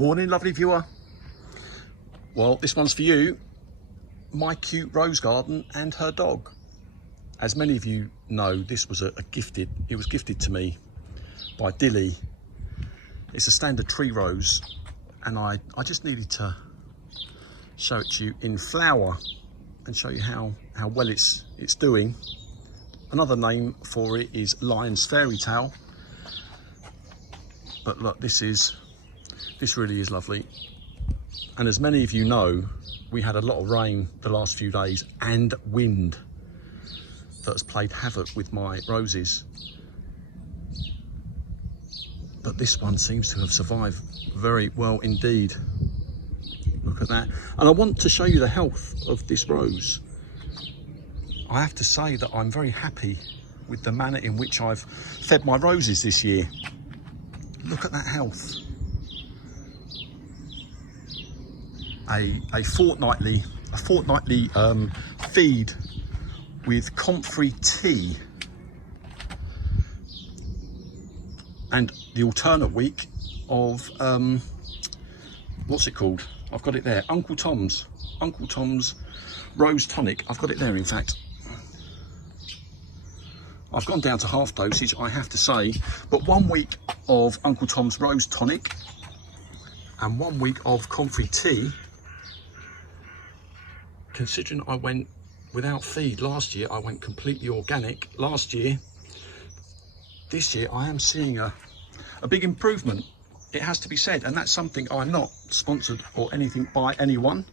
Morning, lovely viewer. Well, this one's for you. My cute rose garden and her dog. As many of you know, this was it was gifted to me by Dilly. It's a standard tree rose, and I just needed to show it to you in flower and show you how well it's doing. Another name for it is Lion's Fairy Tale. But look, this really is lovely. And as many of you know, we had a lot of rain the last few days and wind that has played havoc with my roses. But this one seems to have survived very well indeed. Look at that. And I want to show you the health of this rose. I have to say that I'm very happy with the manner in which I've fed my roses this year. Look at that health. A fortnightly feed with comfrey tea, and the alternate week of what's it called? I've got it there. Uncle Tom's rose tonic. I've got it there, in fact. I've gone down to half dosage, I have to say, but 1 week of Uncle Tom's rose tonic and 1 week of comfrey tea. Considering I went without feed last year, I went completely organic last year. This year I am seeing a big improvement, it has to be said, and that's something. I'm not sponsored or anything by anyone.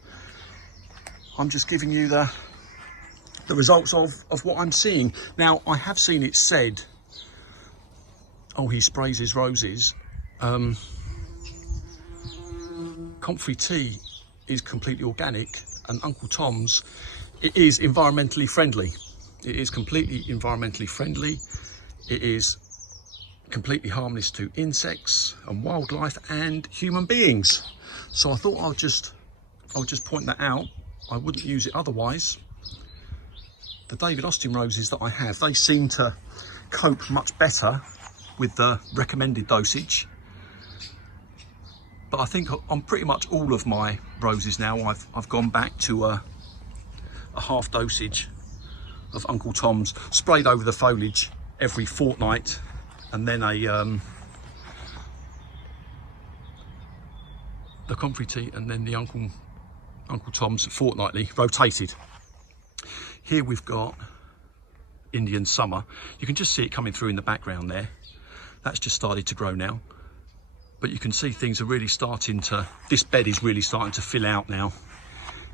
I'm just giving you the results of what I'm seeing. Now, I have seen it said, oh, he sprays his roses. Comfrey tea is completely organic, and Uncle Tom's, it is environmentally friendly. It is completely environmentally friendly. It is completely harmless to insects and wildlife and human beings. So I thought I would just point that out. I wouldn't use it otherwise. The David Austin roses that I have, they seem to cope much better with the recommended dosage. But I think on pretty much all of my roses now, I've gone back to a half dosage of Uncle Tom's, sprayed over the foliage every fortnight, and then the comfrey tea, and then the Uncle Tom's fortnightly, rotated. Here we've got Indian Summer. You can just see it coming through in the background there. That's just started to grow now. But you can see things are really starting to, this bed is really starting to fill out now.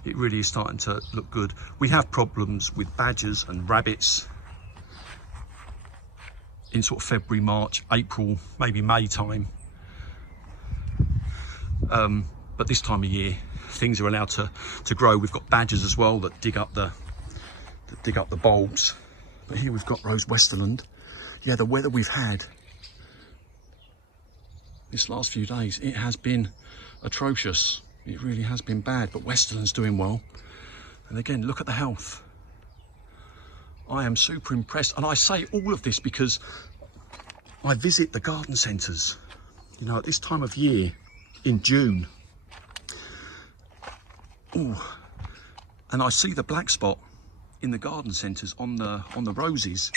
It really is starting to look good. We have problems with badgers and rabbits in sort of February, March, April, maybe May time. But this time of year, things are allowed to grow. We've got badgers as well that dig up the bulbs. But here we've got Rose Westerland. Yeah, the weather we've had this last few days, it has been atrocious. It really has been bad, but Westerland's doing well. And again, look at the health. I am super impressed, and I say all of this because I visit the garden centres, you know, at this time of year in June. Ooh. And I see the black spot in the garden centres on the roses,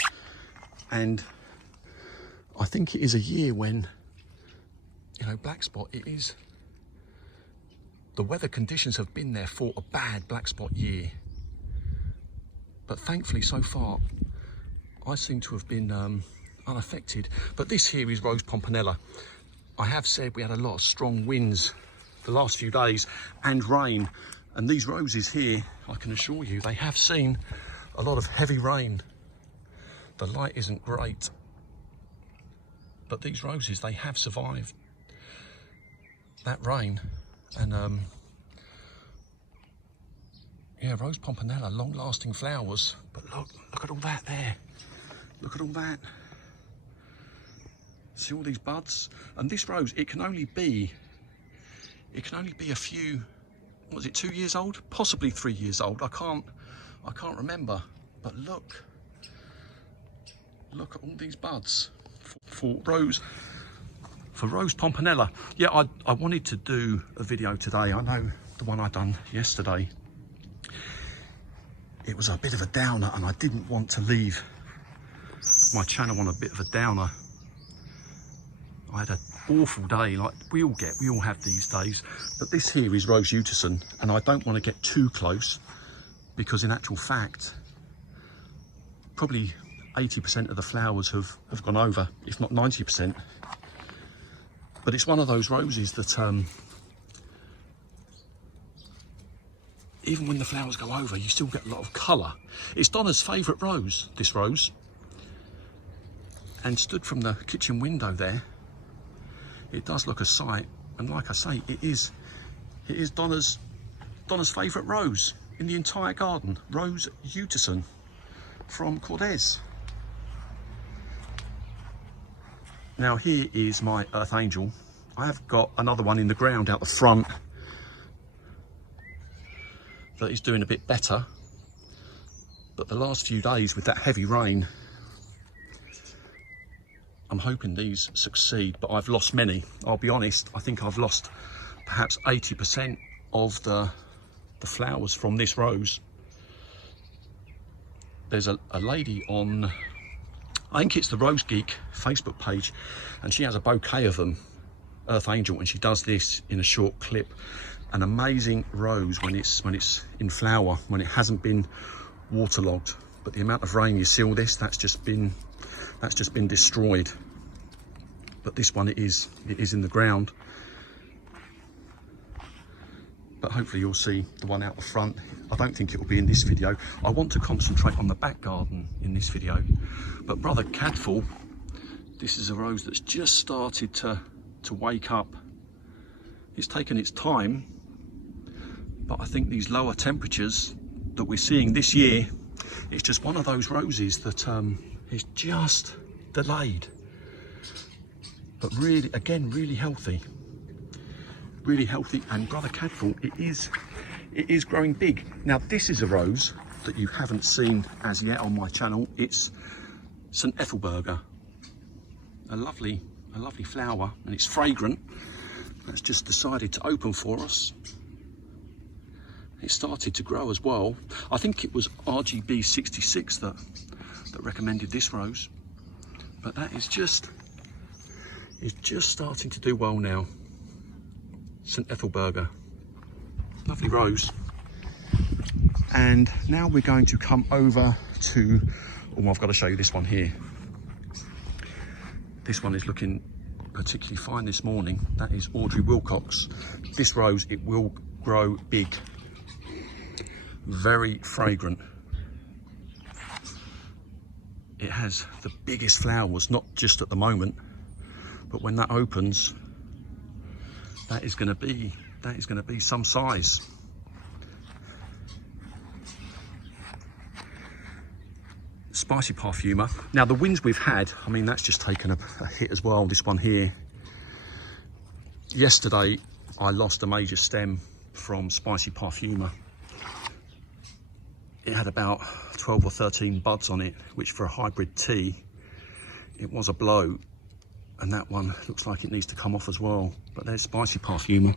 and I think it is a year when, you know, black spot, it is, the weather conditions have been there for a bad black spot year, but thankfully so far I seem to have been unaffected. But this here is Rose Pomponella. I have said we had a lot of strong winds the last few days and rain, and these roses here, I can assure you, they have seen a lot of heavy rain. The light isn't great, but these roses, they have survived that rain. And yeah, Rose Pomponella, long-lasting flowers. But look at all that there. Look at all that. See all these buds? And this rose, it can only be a few, what was it, 2 years old? Possibly 3 years old. I can't remember. But look at all these buds. For Rose For Rose Pomponella, yeah, I wanted to do a video today. I know the one I done yesterday, it was a bit of a downer, and I didn't want to leave my channel on a bit of a downer. I had an awful day, like we all have these days. But this here is Rose Utterson, and I don't want to get too close, because in actual fact, probably 80% of the flowers have gone over, if not 90%. But it's one of those roses that even when the flowers go over, you still get a lot of colour. It's Donna's favourite rose, this rose. And stood from the kitchen window there, it does look a sight. And like I say, it is Donna's favourite rose in the entire garden. Rose Utterson from Kordes. Now here is my Earth Angel. I have got another one in the ground out the front that is doing a bit better. But the last few days with that heavy rain, I'm hoping these succeed, but I've lost many. I'll be honest, I think I've lost perhaps 80% of the flowers from this rose. There's a lady on, I think it's the Rose Geek Facebook page, and she has a bouquet of them, Earth Angel, and she does this in a short clip. An amazing rose when it's in flower, when it hasn't been waterlogged. But the amount of rain you see all this, that's just been destroyed. But this one, it is in the ground. But hopefully you'll see the one out the front. I don't think it will be in this video. I want to concentrate on the back garden in this video. But Brother Cadful, this is a rose that's just started to wake up. It's taken its time, but I think these lower temperatures that we're seeing this year, it's just one of those roses that is just delayed. But really, again, really healthy. Really healthy. And Brother Cadful, it is growing big. Now this is a rose that you haven't seen as yet on my channel. It's St. Ethelberger. A lovely flower, and it's fragrant. That's just decided to open for us. It started to grow as well. I think it was RGB 66 that recommended this rose, but that is just starting to do well now. St. Ethelberger, lovely rose. And now we're going to come over to, oh, I've got to show you this one here. This one is looking particularly fine this morning. That is Audrey Wilcox. This rose, it will grow big. Very fragrant. It has the biggest flowers, not just at the moment, but when that opens, that is going to be some size. Spicy Parfumer. Now the winds we've had, I mean, that's just taken a hit as well, this one here. Yesterday I lost a major stem from Spicy Parfumer. It had about 12 or 13 buds on it, which for a hybrid tea, it was a blow. And that one looks like it needs to come off as well. But there's Spicy Parfumer.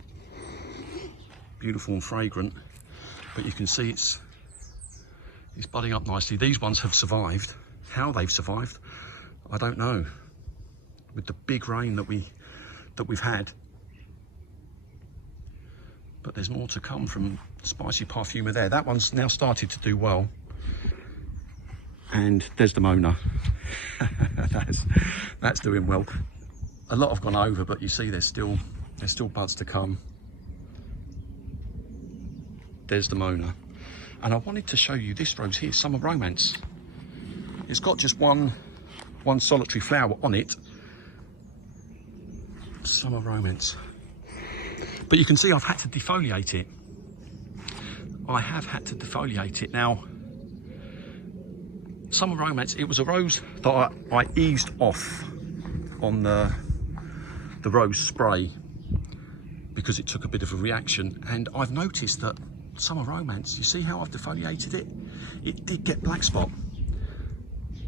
Beautiful and fragrant. But you can see it's budding up nicely. These ones have survived. How they've survived, I don't know. With the big rain that we've had. But there's more to come from Spicy Parfumer there. That one's now started to do well. And Desdemona. that's doing well. A lot have gone over, but you see there's still buds to come. Desdemona. And I wanted to show you this rose here, Summer Romance. It's got just one solitary flower on it. Summer Romance. But you can see I've had to defoliate it. I have had to defoliate it. Now, Summer Romance, it was a rose that I eased off on the rose spray because it took a bit of a reaction. And I've noticed that Summer Romance, you see how I've defoliated it? It did get black spot.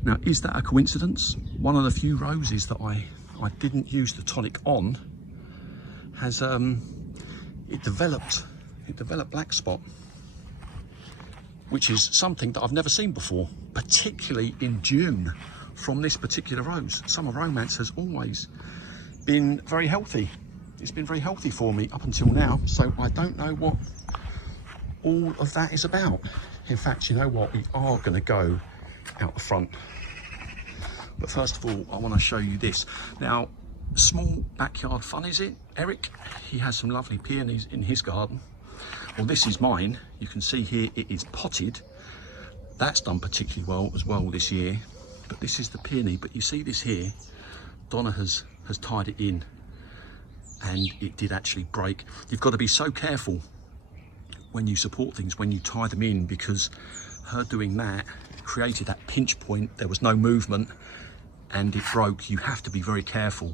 Now, is that a coincidence? One of the few roses that I I didn't use the tonic on, has it developed black spot, which is something that I've never seen before, particularly in June from this particular rose. Summer Romance has always been very healthy. It's been very healthy for me up until now, so I don't know what all of that is about. In fact, you know what, we are going to go out the front. But first of all, I want to show you this. Now, small backyard fun, is it? Eric, he has some lovely peonies in his garden. Well, this is mine. You can see here it is potted. That's done particularly well as well this year. But this is the peony. But you see this here, Donna has tied it in, and it did actually break. You've got to be so careful when you support things, when you tie them in, because her doing that created that pinch point. There was no movement and it broke. You have to be very careful.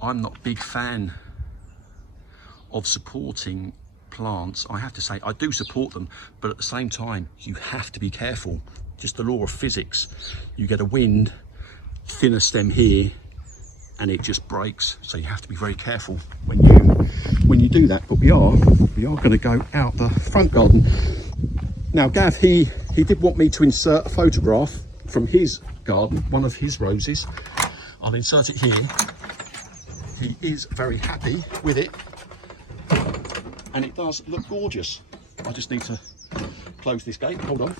I'm not a big fan of supporting plants. I have to say, I do support them, but at the same time, you have to be careful. Just the law of physics. You get a wind, thinner stem here, and it just breaks. So you have to be very careful when you do that. But we are going to go out the front garden. Now, Gav, he did want me to insert a photograph from his garden, one of his roses. I'll insert it here. He is very happy with it, and it does look gorgeous. I just need to close this gate. Hold on.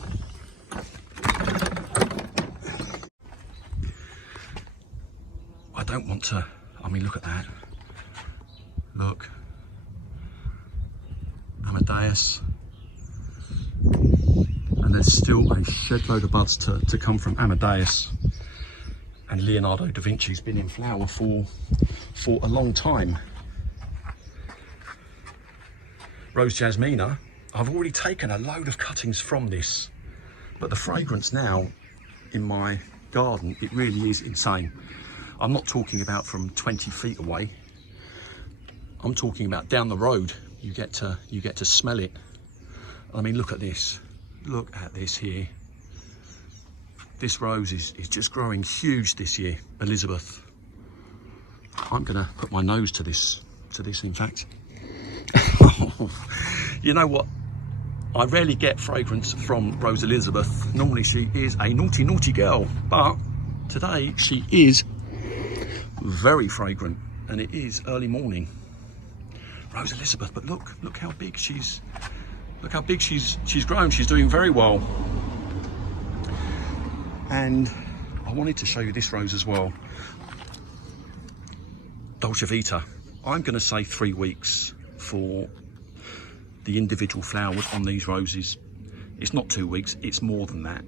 I don't want to, I mean, look at that. Look. Amadeus. And there's still a shed load of buds to come from Amadeus. And Leonardo da Vinci's been in flower for a long time. Rose Jasmina, I've already taken a load of cuttings from this, but the fragrance now in my garden, it really is insane. I'm not talking about from 20 feet away. I'm talking about down the road. You get to smell it. I mean, look at this. Look at this here. This rose is just growing huge this year, Elizabeth. I'm gonna put my nose to this in fact. You know what? I rarely get fragrance from Rose Elizabeth. Normally she is a naughty girl, but today she is very fragrant, and it is early morning. Rose Elizabeth, but look how big she's grown. She's doing very well. And I wanted to show you this rose as well. Dolce Vita. I'm going to say 3 weeks for the individual flowers on these roses. It's not 2 weeks, it's more than that.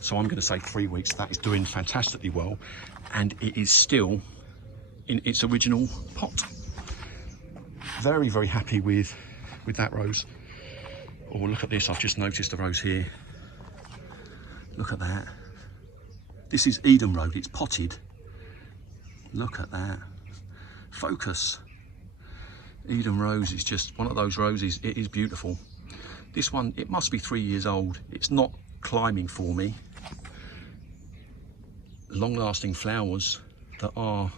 So I'm going to say 3 weeks. That is doing fantastically well, and it is still in its original pot. Very, very happy with that rose. Oh, look at this. I've just noticed a rose here. Look at that. This is Eden Road. It's potted. Look at that. Focus. Eden Rose is just one of those roses. It is beautiful. This one, it must be 3 years old. It's not climbing for me. Long-lasting flowers that are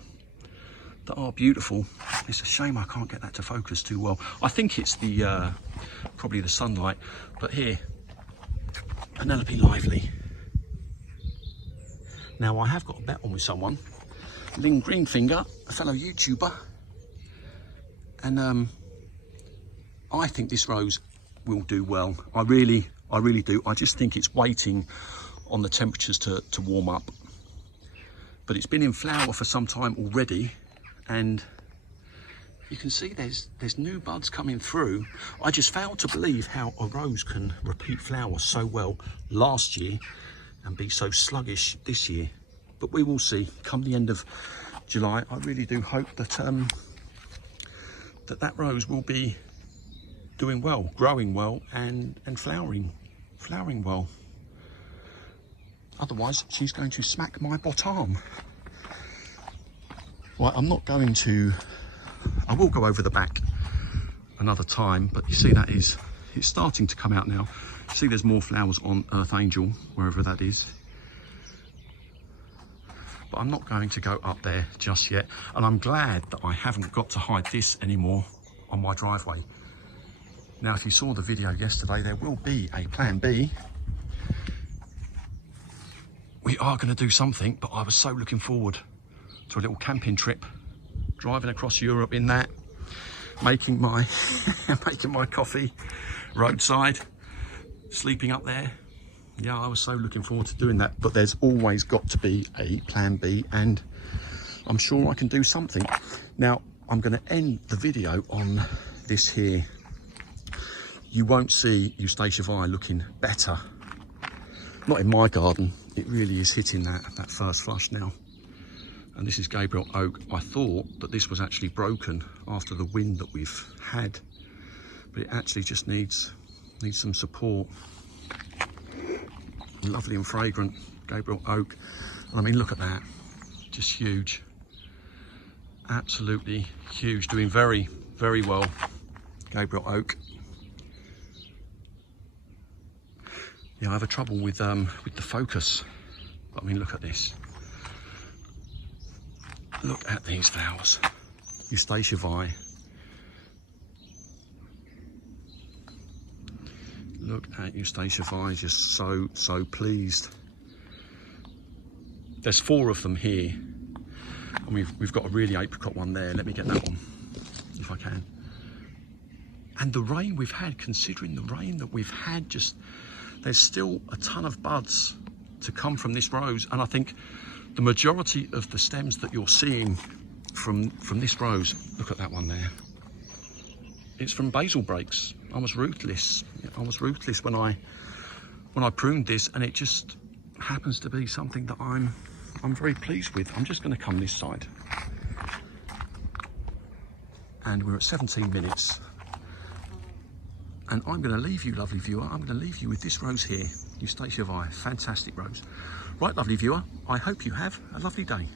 beautiful. It's a shame I can't get that to focus too well. I think it's the probably the sunlight. But here, Penelope Lively. Now, I have got a bet on with someone, Lynn Greenfinger, a fellow YouTuber, and I think this rose will do well. I really do. I just think it's waiting on the temperatures to warm up. But it's been in flower for some time already, and you can see there's new buds coming through. I just fail to believe how a rose can repeat flower so well last year and be so sluggish this year. But we will see come the end of July. I really do hope that that rose will be doing well, growing well, and flowering well. Otherwise, she's going to smack my bottom. Right, I'm not going to, I will go over the back another time, but you see it's starting to come out now. See, there's more flowers on Earth Angel, wherever that is. but I'm not going to go up there just yet. And I'm glad that I haven't got to hide this anymore on my driveway. Now, if you saw the video yesterday, there will be a plan B. We are going to do something, but I was so looking forward to a little camping trip, driving across Europe in that, making my making my coffee roadside, sleeping up there. Yeah, I was so looking forward to doing that, but there's always got to be a plan B, and I'm sure I can do something. Now, I'm going to end the video on this here. You won't see Eustacia Vi looking better. Not in my garden. It really is hitting that first flush now. And this is Gabriel Oak. I thought that this was actually broken after the wind that we've had, but it actually just needs some support. Lovely and fragrant Gabriel Oak. And I mean, look at that, just huge, absolutely huge, doing very, very well, Gabriel Oak. Yeah, I have a trouble with the focus, but I mean, look at this. Look at these flowers. Eustacia Vi. Look at Eustacia Vi, just so pleased. There's 4 of them here, and we've got a really apricot one there. Let me get that one, if I can. And the rain we've had, considering the rain that we've had, just, there's still a ton of buds to come from this rose, and I think the majority of the stems that you're seeing from this rose, look at that one there, it's from basil breaks. I was ruthless. I was ruthless when I pruned this, and it just happens to be something that I'm very pleased with. I'm just going to come this side, and we're at 17 minutes. And I'm going to leave you, lovely viewer, I'm going to leave you with this rose here, Eustacia Vi, fantastic rose. Right, lovely viewer, I hope you have a lovely day.